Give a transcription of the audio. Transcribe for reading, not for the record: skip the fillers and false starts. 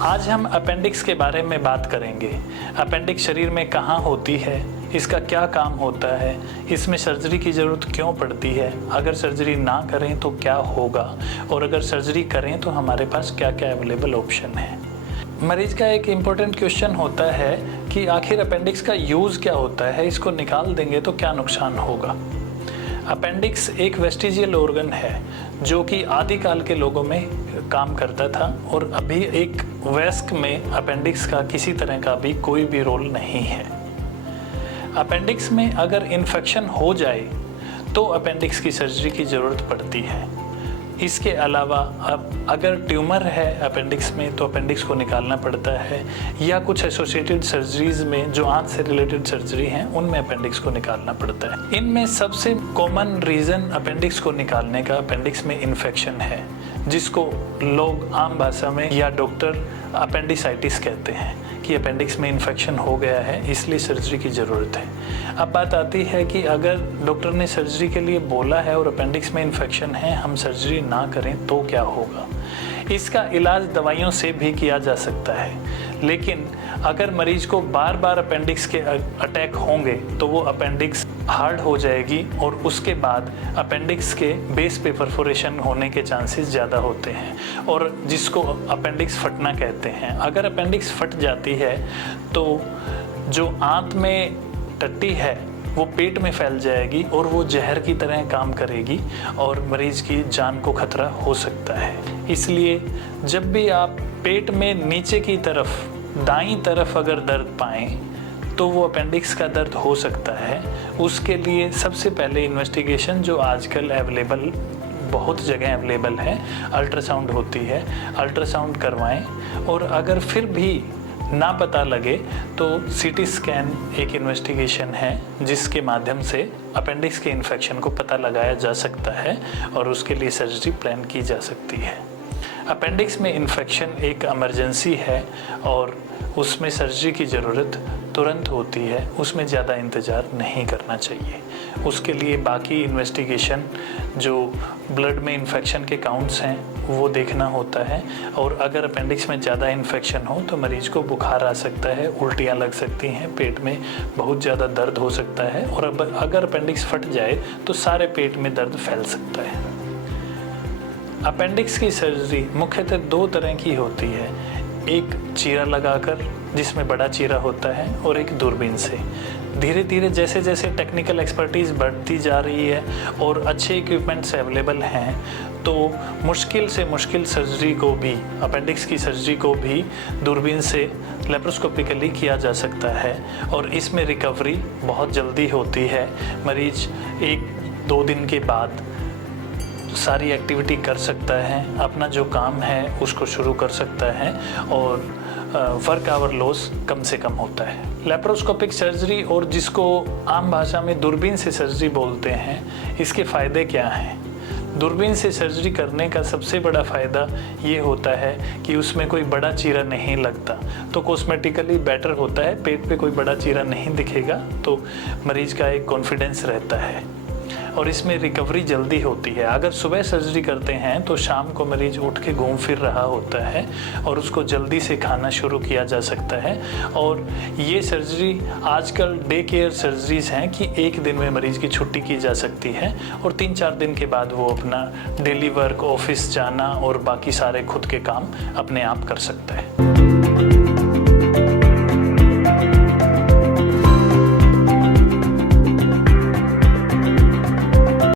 आज हम अपेंडिक्स के बारे में बात करेंगे। अपेंडिक्स शरीर में कहाँ होती है, इसका क्या काम होता है, इसमें सर्जरी की ज़रूरत क्यों पड़ती है, अगर सर्जरी ना करें तो क्या होगा, और अगर सर्जरी करें तो हमारे पास क्या क्या अवेलेबल ऑप्शन है। मरीज का एक इम्पोर्टेंट क्वेश्चन होता है कि आखिर अपेंडिक्स का यूज़ क्या होता है, इसको निकाल देंगे तो क्या नुकसान होगा। अपेंडिक्स एक वेस्टिजियल ऑर्गन है जो कि आदिकाल के लोगों में काम करता था और अभी एक वयस्क में अपेंडिक्स का किसी तरह का भी कोई भी रोल नहीं है। अपेंडिक्स में अगर इन्फेक्शन हो जाए तो अपेंडिक्स की सर्जरी की ज़रूरत पड़ती है। इसके अलावा अब अगर ट्यूमर है अपेंडिक्स में तो अपेंडिक्स को निकालना पड़ता है, या कुछ एसोसिएटेड सर्जरीज में जो आंत से रिलेटेड सर्जरी हैं उनमें अपेंडिक्स को निकालना पड़ता है। इनमें सबसे कॉमन रीज़न अपेंडिक्स को निकालने का अपेंडिक्स में इन्फेक्शन है, जिसको लोग आम भाषा में या डॉक्टर अपेंडिसाइटिस कहते हैं कि अपेंडिक्स में इन्फेक्शन हो गया है, इसलिए सर्जरी की ज़रूरत है। अब बात आती है कि अगर डॉक्टर ने सर्जरी के लिए बोला है और अपेंडिक्स में इन्फेक्शन है, हम सर्जरी ना करें तो क्या होगा। इसका इलाज दवाइयों से भी किया जा सकता है, लेकिन अगर मरीज को बार बार अपेंडिक्स के अटैक होंगे तो वो अपेंडिक्स हार्ड हो जाएगी और उसके बाद अपेंडिक्स के बेस पे परफोरेशन होने के चांसेस ज़्यादा होते हैं, और जिसको अपेंडिक्स फटना कहते हैं। अगर अपेंडिक्स फट जाती है तो जो आंत में टट्टी है वो पेट में फैल जाएगी और वो जहर की तरह काम करेगी और मरीज की जान को खतरा हो सकता है। इसलिए जब भी आप पेट में नीचे की तरफ दाईं तरफ अगर दर्द पाएं तो वो अपेंडिक्स का दर्द हो सकता है। उसके लिए सबसे पहले इन्वेस्टिगेशन जो आजकल अवेलेबल बहुत जगह अवेलेबल है, अल्ट्रासाउंड होती है, अल्ट्रासाउंड करवाएं, और अगर फिर भी ना पता लगे तो सीटी स्कैन एक इन्वेस्टिगेशन है जिसके माध्यम से अपेंडिक्स के इन्फेक्शन को पता लगाया जा सकता है और उसके लिए सर्जरी प्लान की जा सकती है। अपेंडिक्स में इन्फेक्शन एक इमरजेंसी है और उसमें सर्जरी की ज़रूरत तुरंत होती है, उसमें ज़्यादा इंतज़ार नहीं करना चाहिए। उसके लिए बाकी इन्वेस्टिगेशन जो ब्लड में इन्फेक्शन के काउंट्स हैं वो देखना होता है, और अगर अपेंडिक्स में ज़्यादा इन्फेक्शन हो तो मरीज को बुखार आ सकता है, उल्टियाँ लग सकती हैं, पेट में बहुत ज़्यादा दर्द हो सकता है, और अगर अपेंडिक्स फट जाए तो सारे पेट में दर्द फैल सकता है। अपेंडिक्स की सर्जरी मुख्यतः दो तरह की होती है, एक चीरा लगाकर जिसमें बड़ा चीरा होता है और एक दूरबीन से। धीरे धीरे जैसे जैसे टेक्निकल एक्सपर्टीज़ बढ़ती जा रही है और अच्छे इक्विपमेंट्स अवेलेबल हैं तो मुश्किल से मुश्किल सर्जरी को भी, अपेंडिक्स की सर्जरी को भी दूरबीन से लेप्रोस्कोपिकली किया जा सकता है, और इसमें रिकवरी बहुत जल्दी होती है। मरीज 1-2 दिन के बाद सारी एक्टिविटी कर सकता है, अपना जो काम है उसको शुरू कर सकता है, और वर्क आवर लॉस कम से कम होता है। लेप्रोस्कोपिक सर्जरी, और जिसको आम भाषा में दूरबीन से सर्जरी बोलते हैं, इसके फ़ायदे क्या हैं। दूरबीन से सर्जरी करने का सबसे बड़ा फ़ायदा ये होता है कि उसमें कोई बड़ा चीरा नहीं लगता, तो कॉस्मेटिकली बेटर होता है, पेट पे कोई बड़ा चीरा नहीं दिखेगा तो मरीज का एक कॉन्फिडेंस रहता है, और इसमें रिकवरी जल्दी होती है। अगर सुबह सर्जरी करते हैं तो शाम को मरीज उठ के घूम फिर रहा होता है और उसको जल्दी से खाना शुरू किया जा सकता है। और ये सर्जरी आजकल डे केयर सर्जरीज हैं कि एक दिन में मरीज की छुट्टी की जा सकती है और 3-4 दिन के बाद वो अपना डेली वर्क, ऑफिस जाना और बाकी सारे खुद के काम अपने आप कर सकता है।